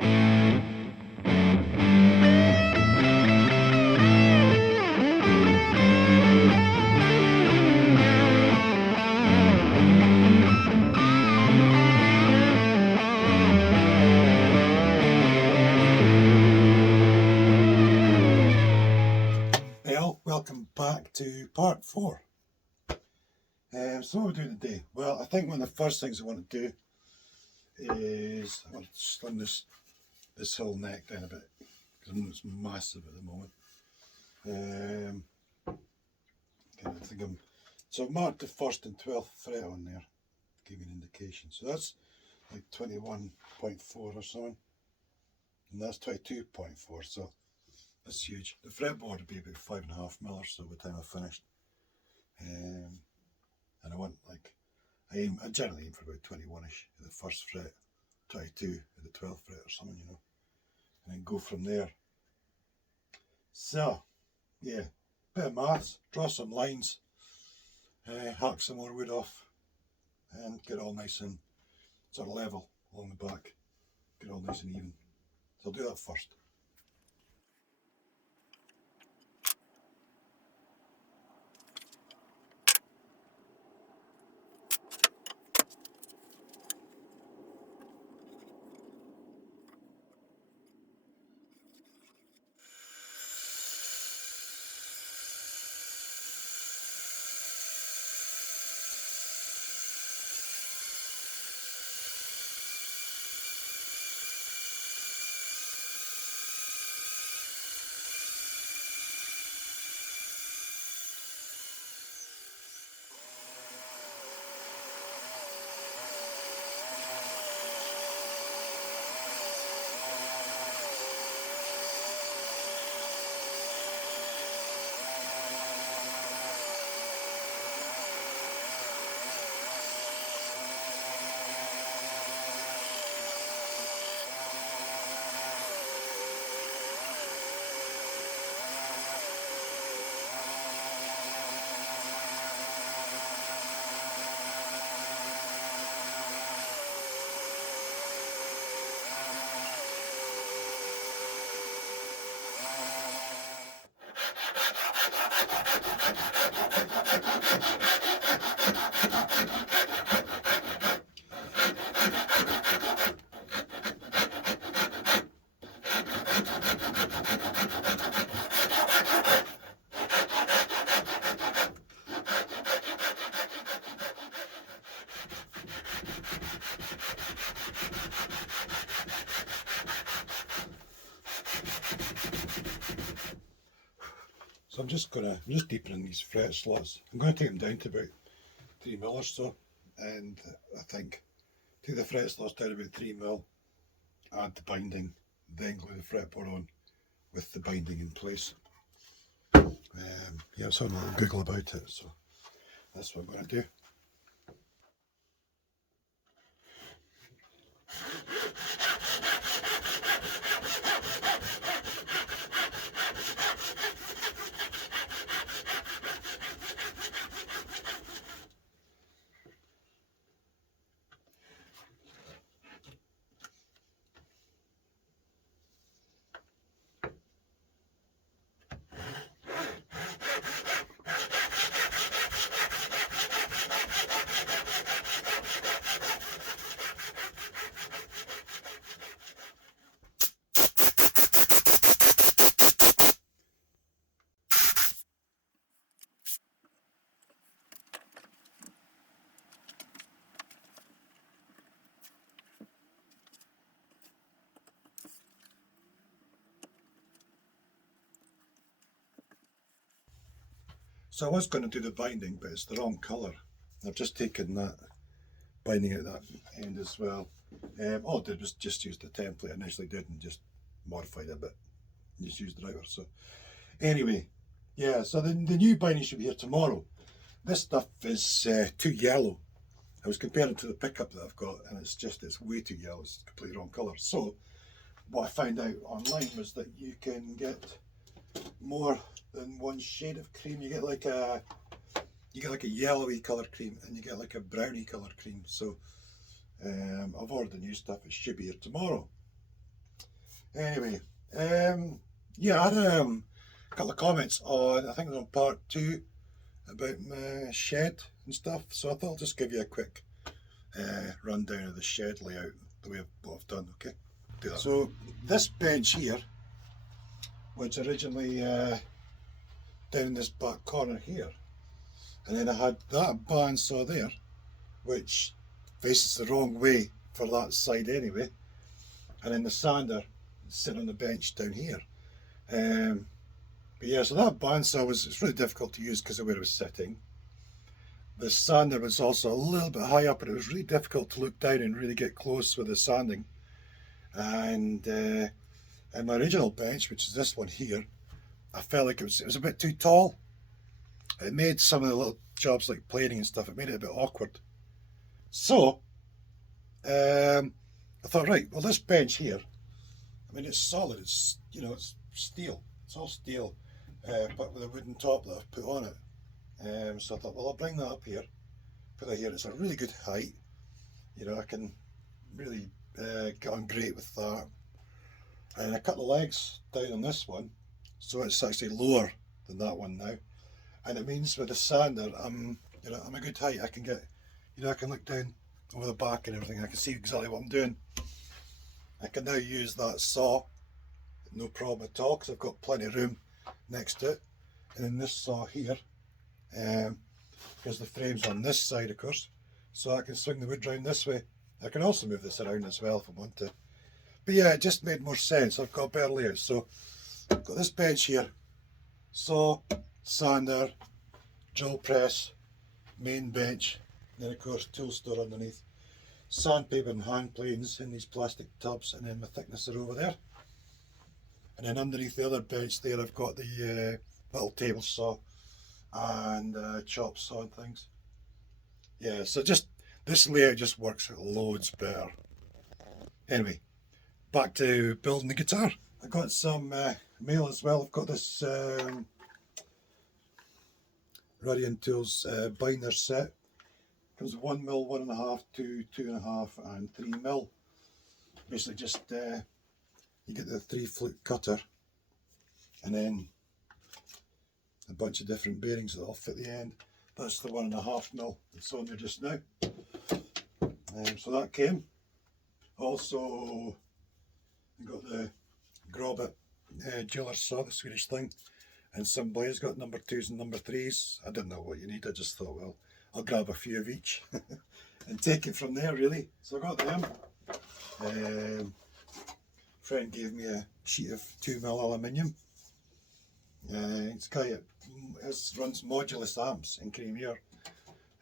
Well, welcome back to part 4. So what are we doing today? Well, I think one of the first things I want to do is I want to slim this whole neck down a bit because it's massive at the moment. So I've marked the 1st and 12th fret on there to give you an indication. So that's like 21.4 or something, and that's 22.4. So that's huge. The fretboard would be about 5.5mm or so by the time I've finished. And I want I generally aim for about 21ish at the 1st fret, 22 at the 12th fret or something, and then go from there. So, yeah, bit of maths, draw some lines, hack some more wood off, and get it all nice and sort of level along the back, get it all nice and even. So I'll do that first. So I'm just deepening these fret slots. I'm going to take them down to about 3mm or so, and I think take the fret slots down about 3mm, add the binding, then glue the fretboard on with the binding in place. Yeah, so I'm a little Google about it, so that's what I'm going to do. So I was going to do the binding, but it's the wrong colour. I've just taken that binding at that end as well. All I did was just use the template I initially did and just modified it a bit. Just used the router. So anyway, yeah, so the new binding should be here tomorrow. This stuff is too yellow. I was comparing it to the pickup that I've got, and it's way too yellow. It's completely wrong colour. So what I found out online was that you can get more than one shade of cream. You get like a yellowy coloured cream, and you get like a browny coloured cream. So I've ordered the new stuff. It should be here tomorrow. Anyway, yeah, I had a couple of comments on, I think it was on part 2, about my shed and stuff, so I thought I'll just give you a quick rundown of the shed layout, the way what I've done, okay? Do that. So this bench here, which originally down in this back corner here, and then I had that bandsaw there, which faces the wrong way for that side anyway, and then the sander sitting on the bench down here. But yeah, so that bandsaw it's really difficult to use because of where it was sitting. The sander was also a little bit high up, and it was really difficult to look down and really get close with the sanding. And my original bench, which is this one here, I felt like it was a bit too tall. It made some of the little jobs like planing and stuff, it made it a bit awkward. So I thought, right, well, this bench here, I mean, it's solid, it's, you know, it's steel, it's all steel, but with a wooden top that I've put on it. So I thought, well, I'll bring that up here, put it here. It's a really good height, you know, I can really get on great with that. And I cut the legs down on this one, so it's actually lower than that one now. And it means with the sander, I'm a good height. I can get, you know, I can look down over the back and everything. I can see exactly what I'm doing. I can now use that saw, no problem at all, because I've got plenty of room next to it. And then this saw here, because the frame's on this side, of course, so I can swing the wood round this way. I can also move this around as well if I want to. But yeah, it just made more sense. I've got a better layout. So I've got this bench here, saw, sander, drill press, main bench, then of course tool store underneath, sandpaper and hand planes in these plastic tubs, and then my thicknesser over there. And then underneath the other bench there, I've got the little table saw and chop saw and things. Yeah, so just this layout just works loads better. Anyway, back to building the guitar. I got some mail as well. I've got this Radian Tools binder set. Comes with 1mm, 1.5, 2, 2.5 and 3mm. Basically just you get the 3-flute cutter and then a bunch of different bearings that all fit the end. That's the 1.5mm that's on there just now. So that came. Also I got the Grobit jeweler saw, the Swedish thing, and some blades, got number 2s and number 3s. I didn't know what you need, I just thought, well, I'll grab a few of each and take it from there really. So I got them. Friend gave me a sheet of 2mm aluminium. It's runs modulus amps in Creamier,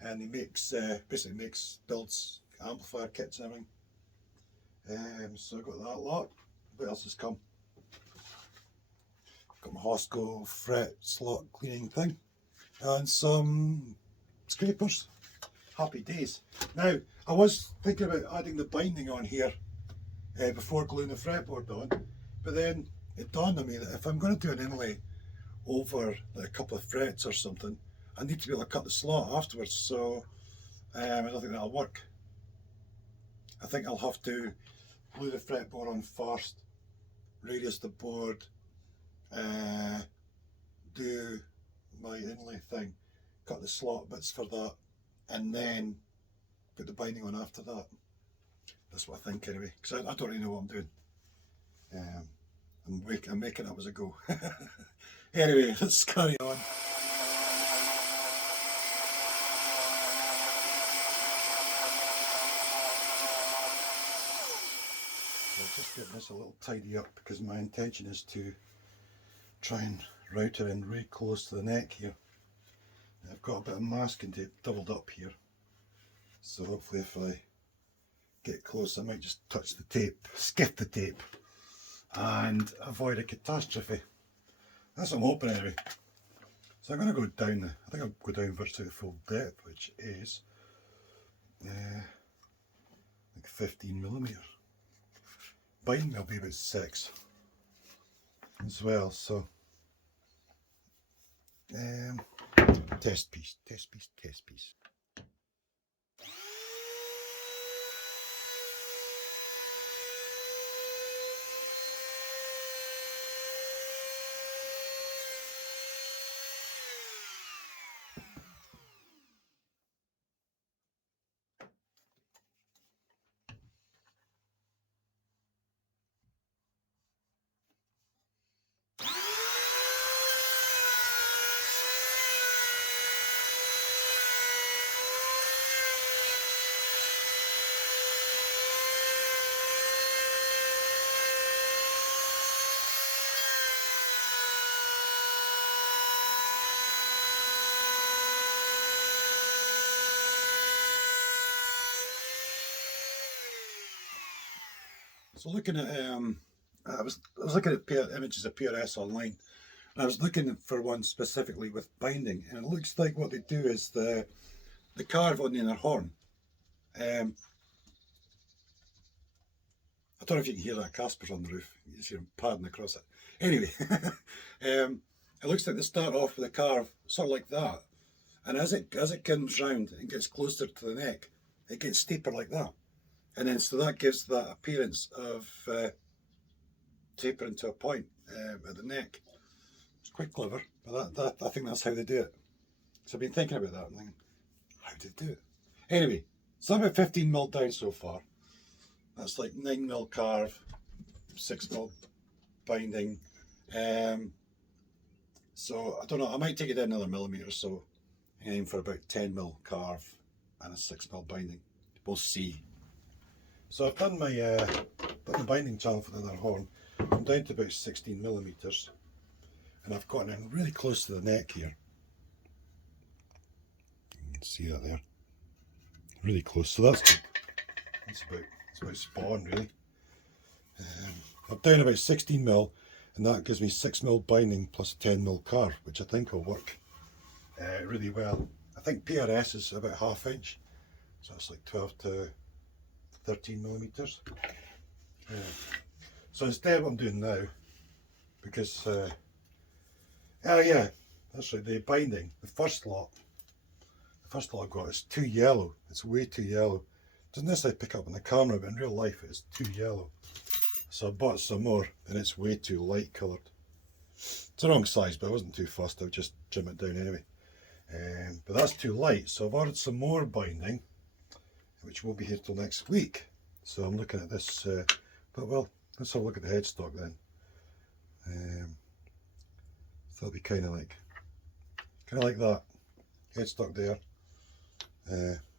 and he makes basically builds amplifier kits and everything. So I got that lot. What else has come? Got my Hosco fret slot cleaning thing and some scrapers. Happy days. Now I was thinking about adding the binding on here before gluing the fretboard on, but then it dawned on me that if I'm going to do an inlay over like a couple of frets or something, I need to be able to cut the slot afterwards, so I don't think that'll work. I think I'll have to glue the fretboard on first, radius the board, do my inlay thing, cut the slot bits for that, and then put the binding on after that. That's what I think anyway, because I don't really know what I'm doing. I'm making it up as I go. Anyway, let's carry on. So just getting this a little tidy up, because my intention is to try and route it in really close to the neck here. I've got a bit of masking tape doubled up here, so hopefully if I get close I might just touch the tape, skiff the tape, and avoid a catastrophe. That's what I'm hoping anyway. So I'm going to go down, I think I'll go down virtually the full depth, which is like 15mm. Binding will be about 6 as well, so test piece. So looking at I was looking at images of PRS online, and I was looking for one specifically with binding, and it looks like what they do is the carve on the inner horn. I don't know if you can hear that. Casper's on the roof. You see him padding across it. Anyway, it looks like they start off with a carve sort of like that, and as it comes round and gets closer to the neck, it gets steeper like that, and then so that gives that appearance of tapering to a point at the neck. It's quite clever, but that I think that's how they do it. So I've been thinking about that and thinking, how do they do it? Anyway, so I'm about 15mm down so far. That's like 9mm carve, 6mm binding. So I don't know, I might take it down another millimetre or so, and aim for about 10mm carve and a 6mm binding. We'll see. So I've done my the binding channel for the other horn. I'm down to about 16mm, and I've gotten in really close to the neck here. You can see that there, really close. So that's good. It's about spot on, really. I'm down about 16mm, and that gives me 6mm binding plus 10mm carve, which I think will work really well. I think PRS is about 1/2 inch, so that's like 12 to 13mm. So instead what I'm doing now, because oh yeah, that's right, the binding, the first lot I've got is too yellow. It's way too yellow. Doesn't necessarily pick up on the camera, but in real life it's too yellow. So I bought some more, and it's way too light coloured. It's the wrong size, but I wasn't too fussed. I'll just trim it down anyway. But that's too light, so I've ordered some more binding, which won't be here till next week. So I'm looking at this, but well, let's have a look at the headstock then. So it'll be kind of like that. Headstock there,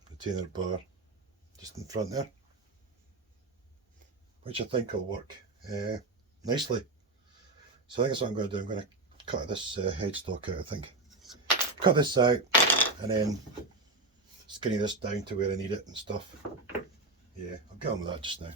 retainer bar just in front there, which I think will work nicely. So I think that's what I'm going to do. I'm going to cut this headstock out, I think. Cut this out and then skinny this down to where I need it and stuff. Yeah, I'll get on with that just now.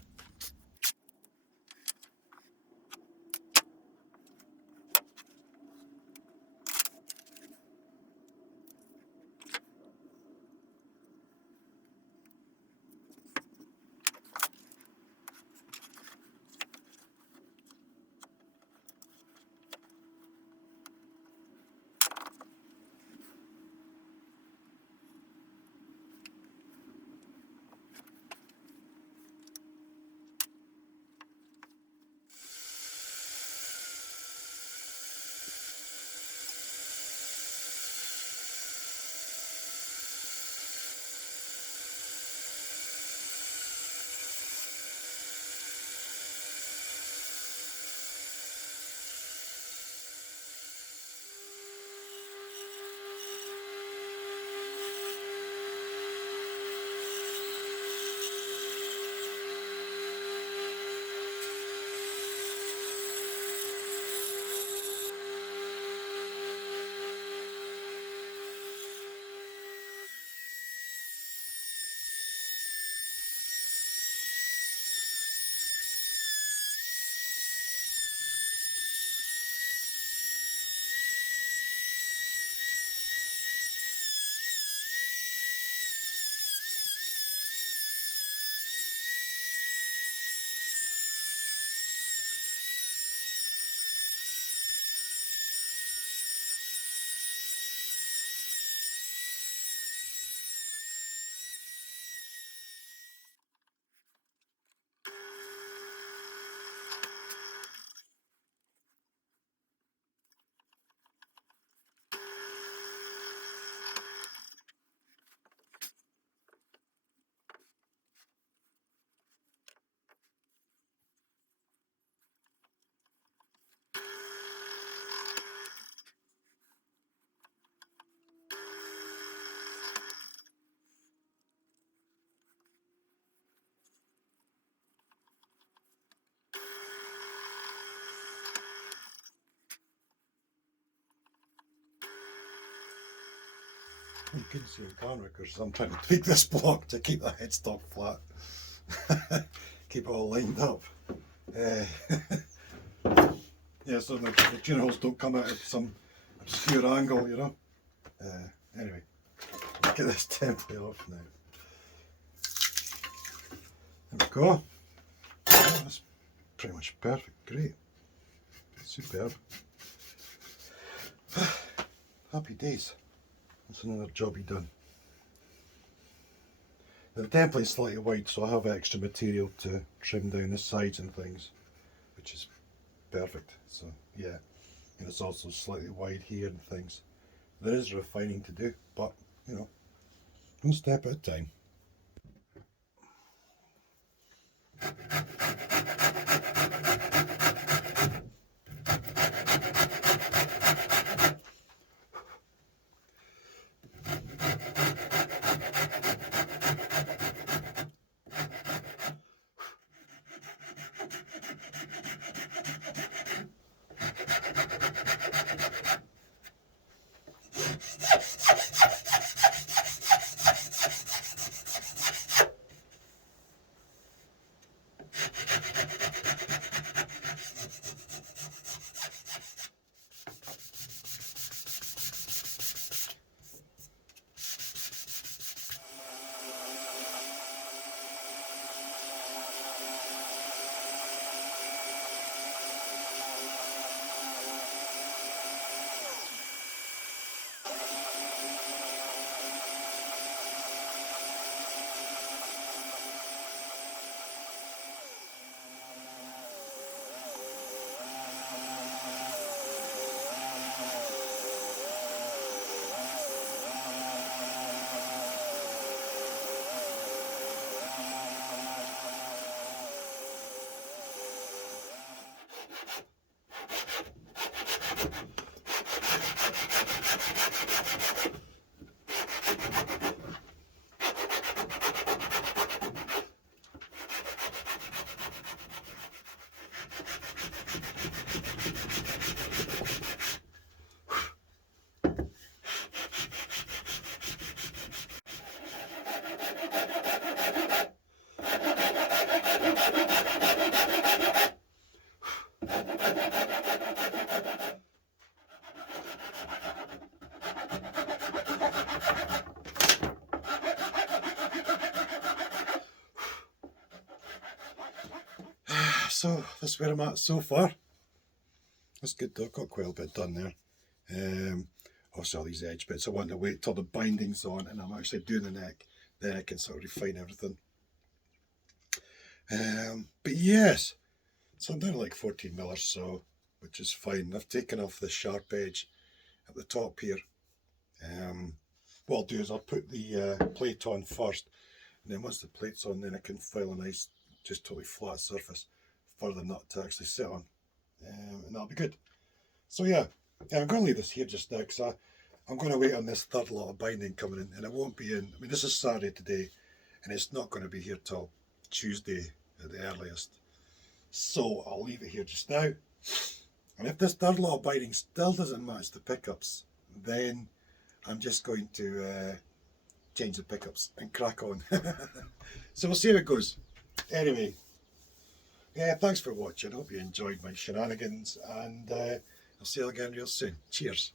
You couldn't see on camera because I'm trying to tweak this block to keep the headstock flat. Keep it all lined up. Yeah, so the tuner holes don't come out at some obscure angle, you know. Anyway, let's get this template off now. There we go. Oh, that's pretty much perfect. Great. Superb. Happy days. That's another jobby done. The template's slightly wide, so I have extra material to trim down the sides and things, which is perfect. So yeah, and it's also slightly wide here and things. There is refining to do, but you know, one step at a time. So that's where I'm at so far. That's good though, got quite a bit done there. Also all these edge bits, I want to wait till the binding's on and I'm actually doing the neck, then I can sort of refine everything. But yes, so I'm down to like 14mm or so, which is fine. I've taken off the sharp edge at the top here. What I'll do is I'll put the plate on first, and then once the plate's on, then I can file a nice, just totally flat surface for the nut to actually sit on, and that'll be good. So yeah, I'm going to leave this here just now because I'm going to wait on this third lot of binding coming in, and it won't be in. I mean, this is Saturday today, and it's not going to be here till Tuesday at the earliest. So I'll leave it here just now. And if this third lot of binding still doesn't match the pickups, then I'm just going to change the pickups and crack on. So we'll see how it goes. Anyway, yeah, thanks for watching. I hope you enjoyed my shenanigans, and I'll see you again real soon. Cheers.